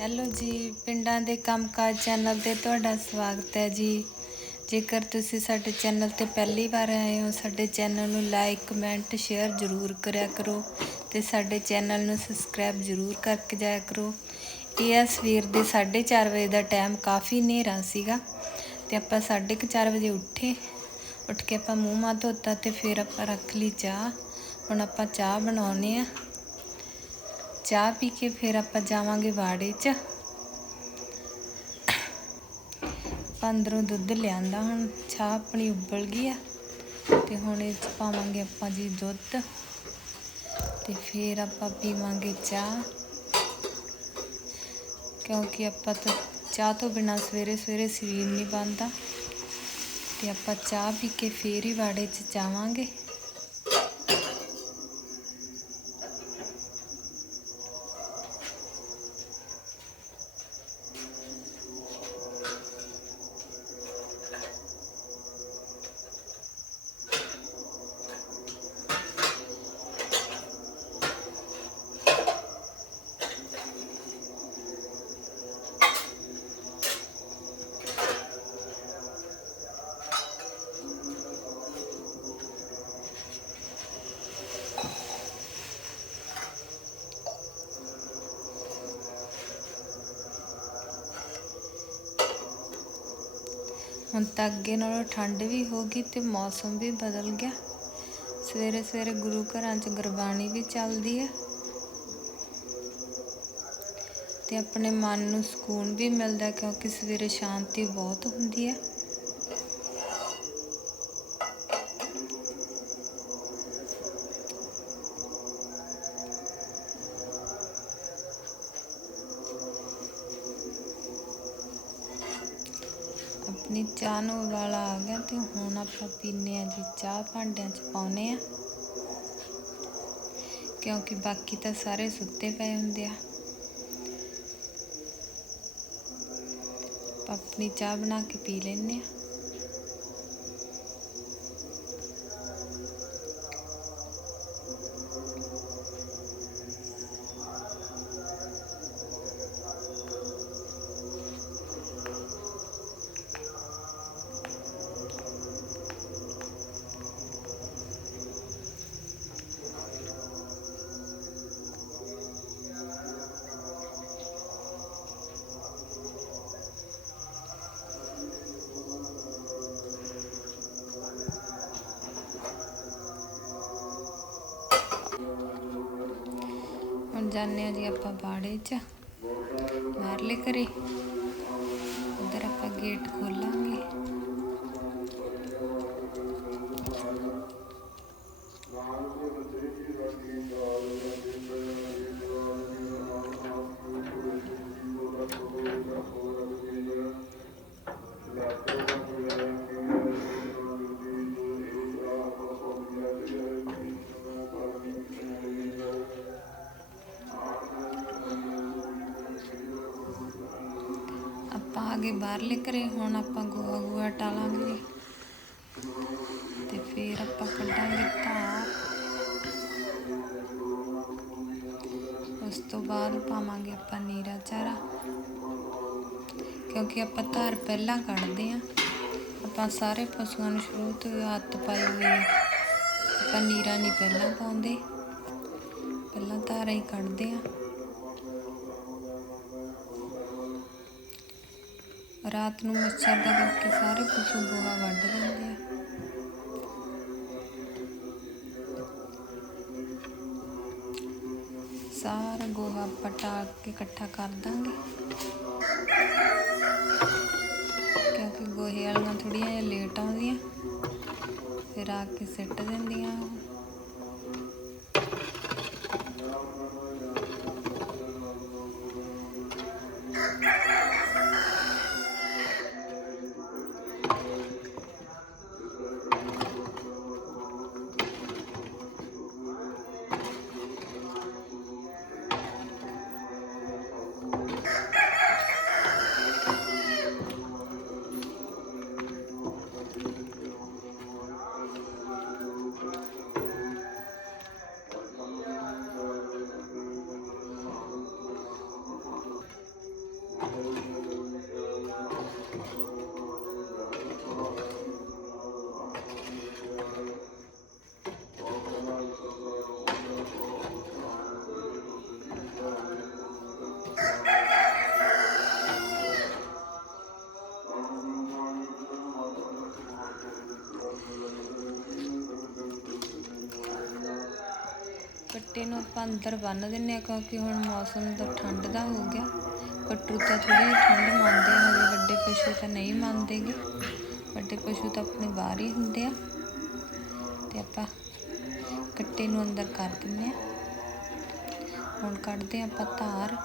Hello ਜੀ, ਪਿੰਡਾਂ ਦੇ ਕੰਮਕਾਜ ਚੈਨਲ ਤੇ ਤੁਹਾਡਾ ਸਵਾਗਤ ਹੈ ਜੀ। ਜੇਕਰ ਤੁਸੀਂ ਸਾਡੇ ਚੈਨਲ ਤੇ ਪਹਿਲੀ ਵਾਰ ਆਏ ਹੋ, ਸਾਡੇ ਚੈਨਲ ਨੂੰ ਲਾਈਕ ਕਮੈਂਟ ਸ਼ੇਅਰ ਜ਼ਰੂਰ ਕਰਿਆ ਕਰੋ ਤੇ ਸਾਡੇ ਚੈਨਲ ਨੂੰ ਸਬਸਕ੍ਰਾਈਬ ਜ਼ਰੂਰ ਕਰਕੇ ਜਾਇਆ ਕਰੋ। ਇਹ ਆ ਸਵੇਰ ਦੇ 4:30 ਵਜੇ ਦਾ ਟਾਈਮ ਕਾਫੀ ਹਨੇਰਾ ਸੀਗਾ ਤੇ ਆਪਾਂ 4:30 ਵਜੇ ਉੱਠੇ। ਉੱਠ ਕੇ ਆਪਾਂ ਮੂੰਹ ਮਾਂ ਧੋਤਾ ਤੇ ਫਿਰ ਆਪਾਂ ਰੱਖ ਲਈ ਚਾਹ। ਹੁਣ ਆਪਾਂ ਚਾਹ ਬਣਾਉਨੇ ਆ ਚਾਹ ਪੀ ਕੇ ਫਿਰ ਆਪਾਂ ਜਾਵਾਂਗੇ ਬਾੜੇ 'ਚ। ਆਪਾਂ ਅੰਦਰੋਂ ਦੁੱਧ ਲਿਆਂਦਾ ਹੁਣ, ਚਾਹ ਆਪਣੀ ਉਬਲ ਗਈ ਆ। ਤੇ ਹੁਣ ਇਹ 'ਚ ਪਾਵਾਂਗੇ ਆਪਾਂ ਜੀ ਦੁੱਧ। ਤੇ ਫਿਰ ਆਪਾਂ ਪੀਵਾਂਗੇ ਚਾਹ। ਕਿਉਂਕਿ ਆਪਾਂ ਤਾਂ ਚਾਹ ਤੋਂ ਬਿਨਾ ਸਵੇਰੇ ਸਵੇਰੇ ਸਰੀਰ ਨਹੀਂ ਬਣਦਾ। ਤੇ ਆਪਾਂ ਚਾਹ ਪੀ ਕੇ ਫੇਰ ਹੀ ਬਾੜੇ 'ਚ ਜਾਵਾਂਗੇ। ਹੁਣ ਤਾਂ ਅੱਗੇ ਨਾਲੋਂ ਠੰਡ ਵੀ ਹੋ ਗਈ ਤੇ ਮੌਸਮ ਵੀ ਬਦਲ ਗਿਆ। ਸਵੇਰੇ ਸਵੇਰੇ ਗੁਰੂ ਘਰਾਂ 'ਚ ਗੁਰਬਾਣੀ ਵੀ ਚੱਲਦੀ ਹੈ ਤੇ ਆਪਣੇ ਮਨ ਨੂੰ ਸਕੂਨ ਵੀ ਮਿਲਦਾ ਕਿਉਂਕਿ ਸਵੇਰੇ ਸ਼ਾਂਤੀ ਬਹੁਤ ਹੁੰਦੀ ਹੈ ਆਪਣੀ ਚਾਹ ਨੂੰ ਉਬਾਲਾ ਆ ਗਿਆ ਤੇ ਹੁਣ ਆਪਾਂ ਪੀਨੇ ਆ ਜੀ ਚਾਹ, ਭਾਂਡਿਆਂ 'ਚ ਪਾਉਨੇ ਆ ਕਿਉਂਕਿ ਬਾਕੀ ਤਾਂ ਸਾਰੇ ਸੁੱਤੇ ਪਏ ਹੁੰਦੇ ਆ। ਆਪਾਂ ਆਪਣੀ ਚਾਹ ਬਣਾ ਕੇ ਪੀ ਲੈਨੇ ਆ ਜਾਂਦੇ ਆ ਜੀ ਆਪਾਂ ਬਾੜੇ 'ਚ। ਬਾਹਰਲੇ ਘਰੇ। ਉਧਰ ਆਪਾਂ ਗੇਟ ਖੋਲਾਂਗੇ ਗਏ ਬਾਹਰਲੇ ਘਰੇ, ਹੁਣ ਆਪਾਂ ਗੋਹਾ ਗੋਹਾ ਟਾਲਾਂਗੇ। ਤੇ ਫਿਰ ਆਪਾਂ ਕੱਢਾਂਗੇ ਧਾਰ ਉਸ ਤੋਂ ਬਾਅਦ ਪਾਵਾਂਗੇ ਆਪਾਂ ਨੀਰਾ ਚਾਰਾ। ਕਿਉਂਕਿ ਆਪਾਂ ਧਾਰ ਪਹਿਲਾਂ ਕੱਢਦੇ ਆ ਆਪਾਂ ਸਾਰੇ ਪਸ਼ੂਆਂ ਨੂੰ ਸ਼ੁਰੂ ਤੋਂ ਹੱਥ ਪਾਈ ਹੋਈ ਹੈ ਆਪਾਂ ਨੀਰਾ ਨਹੀਂ ਪਹਿਲਾਂ ਪਾਉਂਦੇ। ਪਹਿਲਾਂ ਧਾਰਾ ਹੀ ਕੱਢਦੇ ਆ ਰਾਤ ਨੂੰ ਮੱਛਰ ਦਾ ਕਰਕੇ ਸਾਰੇ ਪਸ਼ੂ ਗੋਹਾ ਵੱਢ ਦਿੰਦੇ ਆ। ਸਾਰਾ ਗੋਹਾ ਪਟਾ ਕੇ ਇਕੱਠਾ ਕਰ ਦਾਂਗੇ। ਕਿਉਂਕਿ ਗੋਹੇ ਵਾਲੀਆਂ ਥੋੜੀਆਂ ਜਿਹਾ ਲੇਟ ਆਉਂਦੀਆਂ ਫਿਰ ਆ ਕੇ ਸਿੱਟ ਦਿੰਦੀਆਂ ਕੱਟੇ ਨੂੰ ਆਪਾਂ ਅੰਦਰ ਬੰਨ ਦਿੰਨੇ ਆ ਕਿਉਂਕਿ ਹੁਣ ਮੌਸਮ ਤਾਂ ਠੰਡ ਦਾ ਹੋ ਗਿਆ। ਕੱਟੂ ਤਾਂ ਥੋੜੀ ਠੰਡ ਮੰਨਦੇ ਆ, ਹਜੇ ਵੱਡੇ ਪਸ਼ੂ ਤਾਂ ਨਹੀਂ ਮੰਨਦੇਗੇ। ਵੱਡੇ ਪਸ਼ੂ ਤਾਂ ਆਪਣੇ ਬਾਹਰ ਹੀ ਹੁੰਦੇ ਆ। ਤੇ ਆਪਾਂ ਕੱਟੇ ਨੂੰ ਅੰਦਰ ਕਰ ਦਿੰਨੇ ਆ। ਹੁਣ ਕੱਢਦੇ ਹਾਂ ਆਪਾਂ ਧਾਰ।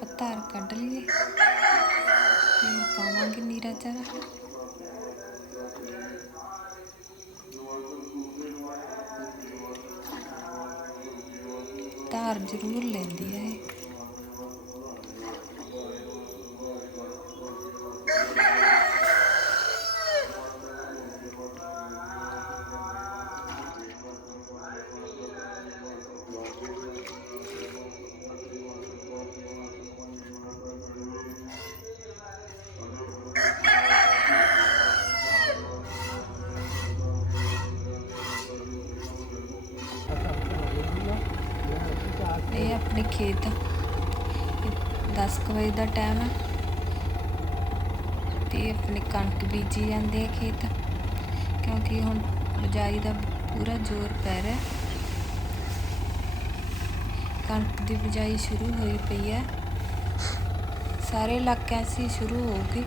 ਆਪਾਂ ਧਾਰ ਕੱਢ ਲਈਏ ਤੇ ਪਾਵਾਂਗੇ ਨੀਰਾ ਚਾਰਾ ਧਾਰ ਜ਼ਰੂਰ ਲੈਂਦੀ ਹੈ ਇਹ। ਇਹ ਆਪਣੇ ਖੇਤ। 10 ਵਜੇ ਦਾ ਟਾਈਮ ਹੈ ਤੇ ਆਪਣੀ ਕਣਕ ਬੀਜੀ ਜਾਂਦੇ ਆ ਖੇਤ। ਕਿਉਂਕਿ ਹੁਣ ਬਿਜਾਈ ਦਾ ਪੂਰਾ ਜ਼ੋਰ ਪੈ ਰਿਹਾ। ਕਣਕ ਦੀ ਬਿਜਾਈ ਸ਼ੁਰੂ ਹੋਈ ਪਈ ਹੈ ਸਾਰੇ ਇਲਾਕਿਆਂ 'ਚ ਸ਼ੁਰੂ ਹੋ ਗਈ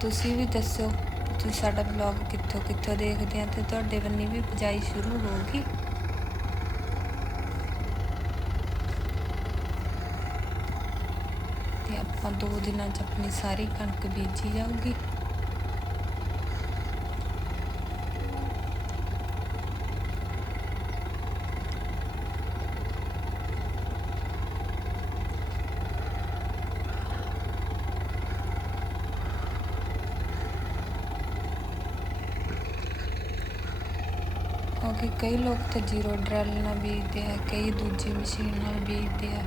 ਤੁਸੀਂ ਵੀ ਦੱਸੋ, ਤੁਸੀਂ ਸਾਡਾ ਬਲੌਗ ਕਿੱਥੋਂ ਕਿੱਥੋਂ ਦੇਖਦੇ ਆ ਤੇ ਤੁਹਾਡੇ ਬੰਨੀ ਵੀ ਬਿਜਾਈ ਸ਼ੁਰੂ ਹੋਊਗੀ ਗਈ ਤੇ ਆਪਾਂ ਦੋ ਦਿਨਾਂ 'ਚ ਆਪਣੀ ਸਾਰੀ ਕਣਕ ਬੀਜੀ ਜਾਊਗੀ। ਕਿਉਂਕਿ ਕਈ ਲੋਕ ਤਾਂ ਜ਼ੀਰੋ ਡਰੈਲ ਨਾਲ ਬੀਜਦੇ ਆ, ਕਈ ਦੂਜੀ ਮਸ਼ੀਨ ਨਾਲ ਬੀਜਦੇ ਆ।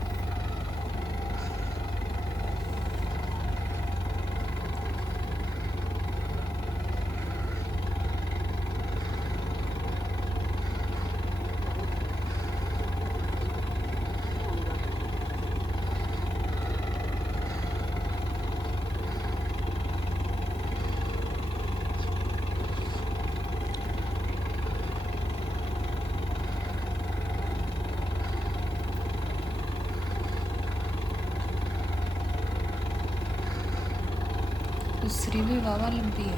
ਦੂਸਰੀ ਵੀ ਵਾਵਾ ਲੰਬੀ ਹੈ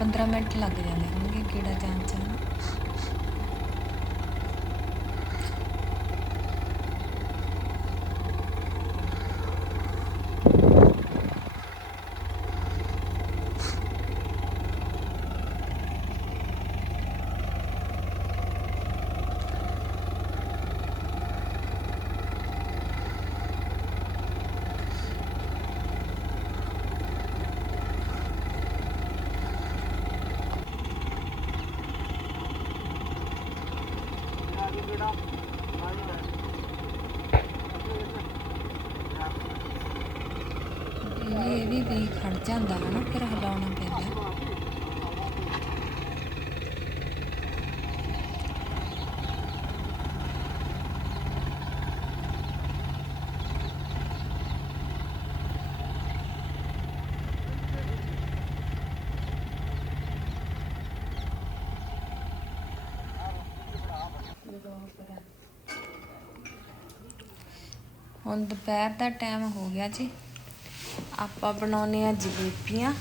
15 ਮਿੰਟ ਲੱਗ ਜਾਂਦੇ ਹੋਣਗੇ ਕਿਹੜਾ ਜਾਣ ਚ ਜਿਵੇਂ ਇਹ ਵੀ ਵੀ ਖੜ ਜਾਂਦਾ ਹੈ ਨਾ ਫਿਰ ਹਲਾਉਣਾ ਪੈਂਦਾ। ਹੁਣ ਦੁਪਹਿਰ ਦਾ ਟਾਈਮ ਹੋ ਗਿਆ ਜੀ। ਆਪਾਂ ਬਣਾਉਨੇ ਆ ਜਲੇਬੀਆਂ।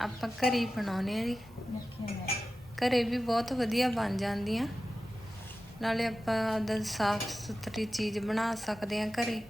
ਆਪਾਂ ਘਰੇ ਹੀ ਬਣਾਉਨੇ ਆ ਜੀ। ਘਰੇ ਵੀ ਬਹੁਤ ਵਧੀਆ ਬਣ ਜਾਂਦੀਆਂ। ਨਾਲੇ ਆਪਾਂ ਦਾ ਸਾਫ਼ ਸੁਥਰੀ ਚੀਜ਼ ਬਣਾ ਸਕਦੇ ਆ ਘਰੇ।